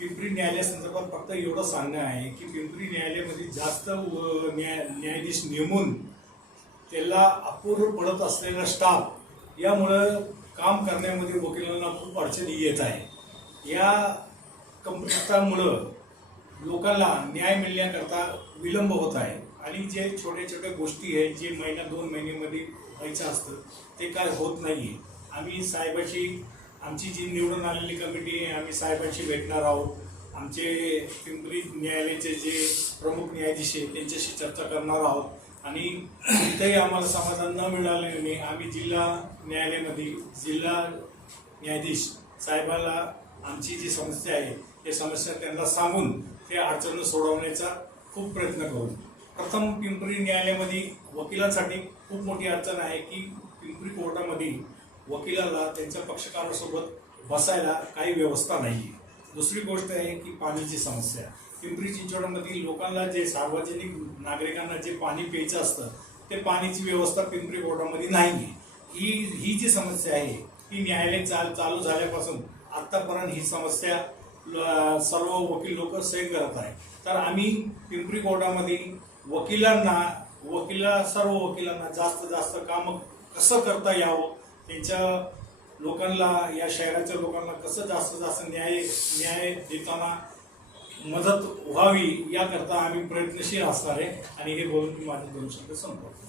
पिंपरी न्यायालयासंदर्भात फक्त एवढं सांगणं आहे की पिंपरी न्यायालयामध्ये जास्त न्याय न्यायाधीश नेमून त्याला अपूर्व पडत असलेला स्टाफ यामुळं काम करण्यामध्ये वकिलांना खूप अडचणी येत आहे. या कंपनीमुळं लोकांना न्याय मिळण्याकरता विलंब होत आहे. आणि जे छोट्या छोट्या गोष्टी आहेत जे महिना दोन महिन्यामध्ये व्हायचं असतं ते काय होत नाही आहे आम्ही साहेबाची आमची जी निवडून आलेली कमिटी आहे आम्ही साहेबांशी भेटणार आहोत. आमचे पिंपरी न्यायालयाचे जे प्रमुख न्यायाधीश आहेत त्यांच्याशी चर्चा करणार आहोत. आणि तिथेही आम्हाला समाधान न मिळाल्याने आम्ही जिल्हा न्यायालयामध्ये जिल्हा न्यायाधीश साहेबाला आमची जी समस्या आहे ते समस्या त्यांना सांगून ते अडचणी सोडवण्याचा खूप प्रयत्न करू. प्रथम पिंपरी न्यायालयामध्ये वकिलांसाठी खूप मोठी अडचण आहे की पिंपरी कोर्टामध्ये वकिलाला त्यांच्या पक्षकारासोबत बसायला काही व्यवस्था नाही दुसरी गोष्ट आहे की पाण्याची समस्या. पिंपरी चिंचवडमधील लोकांना जे सार्वजनिक नागरिकांना जे पाणी प्यायचं असतं ते पाण्याची व्यवस्था पिंपरी बोर्डामध्ये नाही आहे ही ही जी समस्या आहे ही न्यायालय चाल चालू झाल्यापासून आत्तापर्यंत ही समस्या सर्व वकील लोक सही करत आहे तर आम्ही पिंपरी कोर्टामध्ये वकिलांना वकिला सर्व वकिलांना जास्त जास्त कामं कसं करता यावं त्याच्या लोकांना या शहराच्या लोकांना कसं जास्त जास्त न्याय न्याय देताना मदत व्हावी याकरता आम्ही प्रयत्नशील असणार आहे आणि हे बोलून मी माझं दोन शब्द संपवतो.